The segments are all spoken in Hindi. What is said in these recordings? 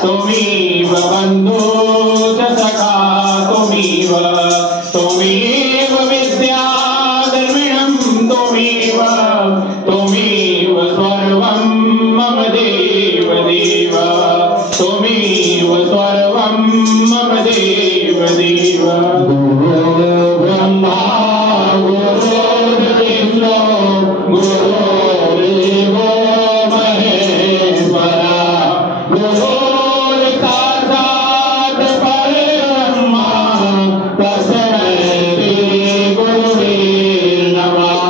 त्वमेव बन्धो च सखा त्वमेव त्वमेव विद्या द्रविणं त्वमेव त्वमेव सर्वं मम देव देव त्वमेव सर्वं मम देव देव। ब्रह्मा गुरुर्विष्णु गुरुर्देवो महेश्वरा गुरुर्साक्षात् परब्रह्म तस्मै श्री गुरुवे नमः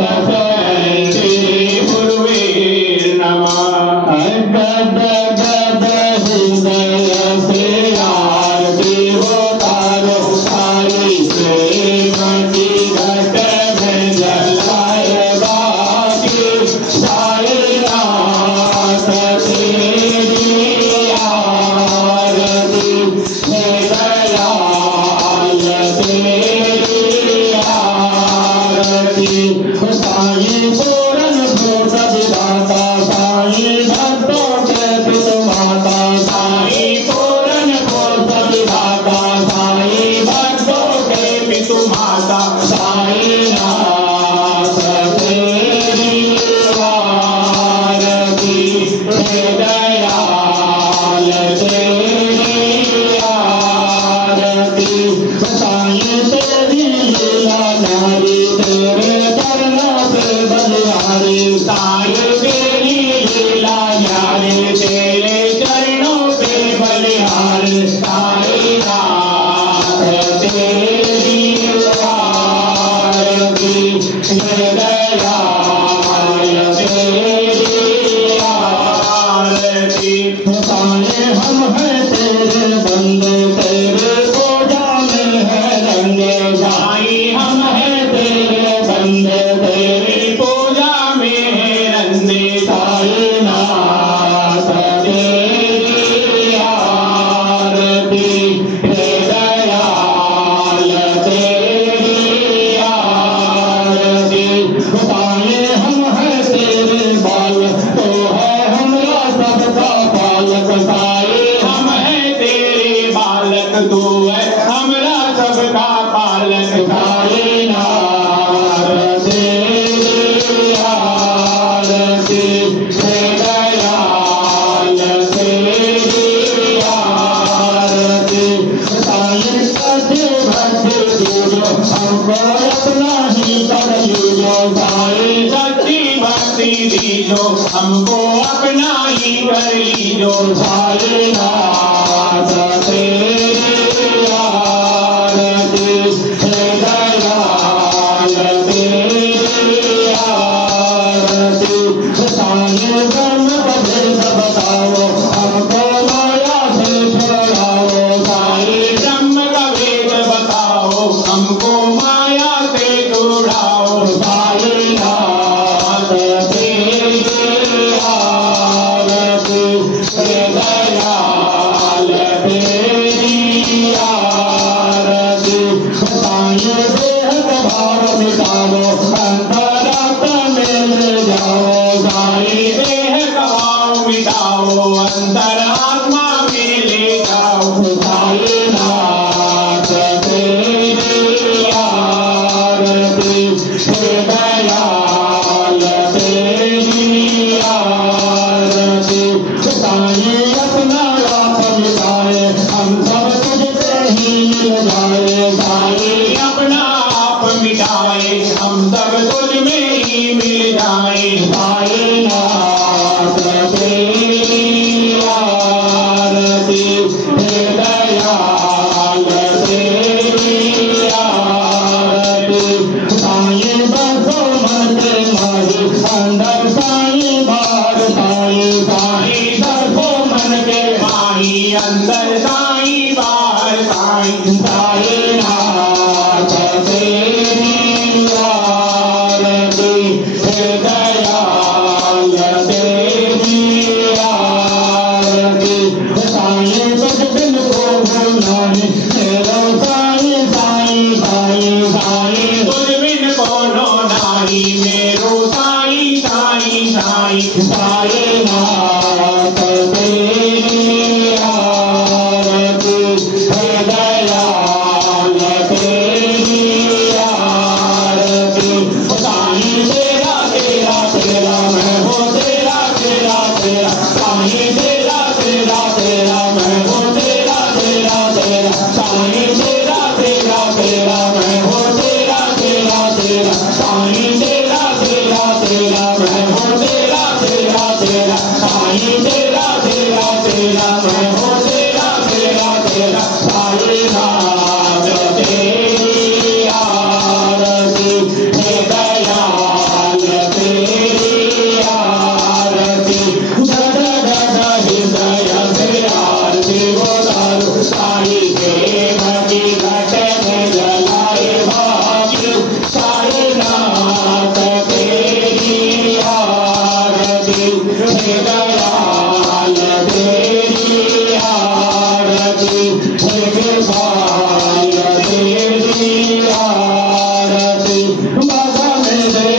तस्मै श्री गुरुवे नमः। गद गद हृदय से आरती उतारो सारी श्रीमती घट में जलाए बाकी सारे नाथ तेरी आरती है दयाल तेरी आरती। साईं पूरन भूत विधाता साईं भक्तों के पितु माता साईं पूरन भूत विधाता साईं भक्तों के पितु माता साईं नाथ तेरी आरती है दयाल तेरी आरती। साईं तेरी लीला नारी तेरे चरणों से बलिहारी साईं तेरी लीला नारी तेरे चरणों से बलिहारी साईं नाथ तेरी आरती है दयाल तेरी आरती। साईं हम हैं तेरे बंदे तेरे पूजा में है रंगे साईं हम हैं तेरे बंदे तेरी पूजा में है रंगे साईं नाथ तेरी आरती है दयाल तेरी आरती। साईं हम हैं तेरे बालक तो है हमरा सबका पालक साईं हम हैं तेरे बालक तू है हमरा सबका पालक साईं नाथ तेरी आरती है दयाल तेरी आरती। साईं सच्चे भक्ति दीजो हमको अपना ही कर लीजो साईं सच्ची भक्ति दीजो हमको अपना ही कर लीजो साईं नाथ तेरी आरती है दयाल तेरी आरती। साईं ब्रह्म उपदेश बताओ हमको माया से छुड़ाओ साईं ब्रह्म का वेद बताओ हमको माया से छुड़ाओ साईं नाथ तेरी आरती है दयाल तेरी आरती। साईं देह का भाव मिटाओ अंतरात्मा में ले जाओ साईं देह का भाव मिटाओ अंतरात्मा में ले जाओ साईं नाथ तेरी आरती है दयाल तेरी आरती। साईं अपना आप मिटाए हम सब तुझसे ही मिल जाए साईं अपना आप मिटाए हम सब तुझ में ही मिल जाए साईं नाथ तेरी आरती है अंदर साईं बाहर साईं। साईनाथ तेरी आरती दयाल तेरी आरती। साईं तुझ बिन को नहीं मेरो साईं साईं साईं साईं। तुझ बिन कोनो नाही मेरो साईं साईं साईं। साईनाथ तेरी आरती दयाल तेरी आरती। साईं तेरा तेरा तेरा मैं हो तेरा तेरा तेरा। साईं तेरा तेरा तेरा मैं हो तेरा तेरा तेरा। साईं तेरा तेरा तेरा मैं हो तेरा तेरा तेरा। साईं तेरा तेरा तेरा मैं हो तेरा तेरा तेरा। साईं तेरा तेरा तेरा मैं हो तेरा तेरा तेरा। साईनाथ तेरी आरती दयाल तेरी आरती। गद गद हृदय से आरती उतारो। साईं प्रेम की घट में जलाए भाग्य। साईनाथ तेरी आरती दयाल तेरी आरती। कृपाल तेरी आरती। बाबा मेरे